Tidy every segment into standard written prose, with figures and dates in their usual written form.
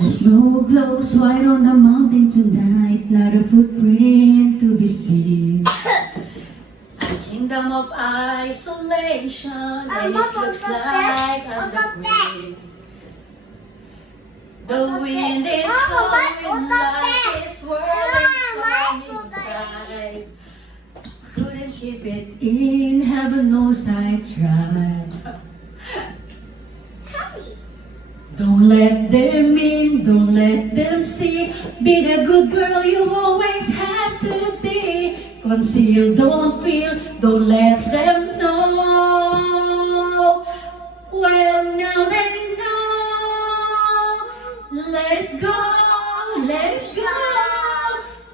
The snow glows white on the mountain tonight, not a footprint to be seen. A kingdom of isolation, and it looks like I'm the queen. The wind is blowing like it's whirling from inside. Couldn't keep it in, heaven knows I tried. Don't let them in, don't let them see. Be the good girl you always have to be. Conceal, don't feel, don't let them know. Well, now they know. Let it go, let it go.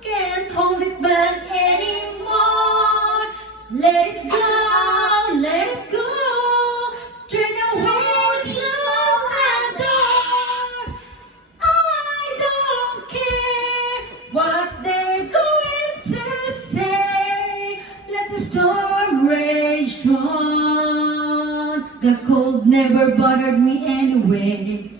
Can't hold it back anymore. Let it go, let it go. Turn away through the door. I don't care what they're going to say. Let the storm rage on. The cold never bothered me anyway.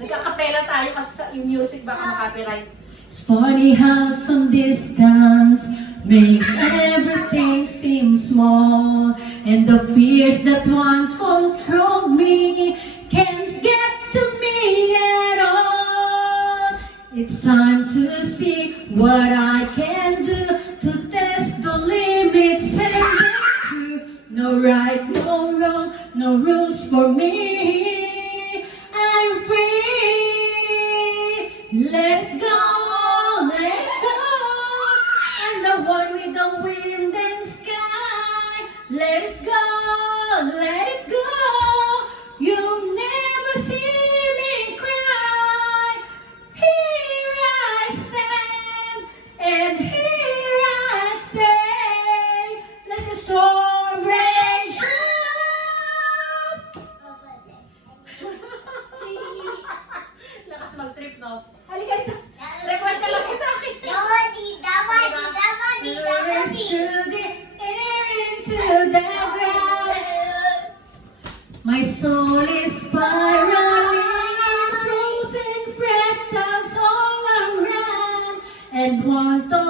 Nagkakapela tayo kasi yung music baka makapiright. It's funny how some distance makes everything seem small, and the fears that once controlled me can't get to me at all. It's time to see what I can do to test the limits and get through. No right, no wrong, no rules for me. I'm free. Let it go, let it go. I'm the one with the wind and sky. Let it go, let it go. You'll never see me cry. Here I stand, and here I stay. Let the storm rage on. Lakas mag-trip, no? Halika ito. Request na lang si Taki. Race to the air into the ground. My soul is spiraling, frozen fractals all around, and want to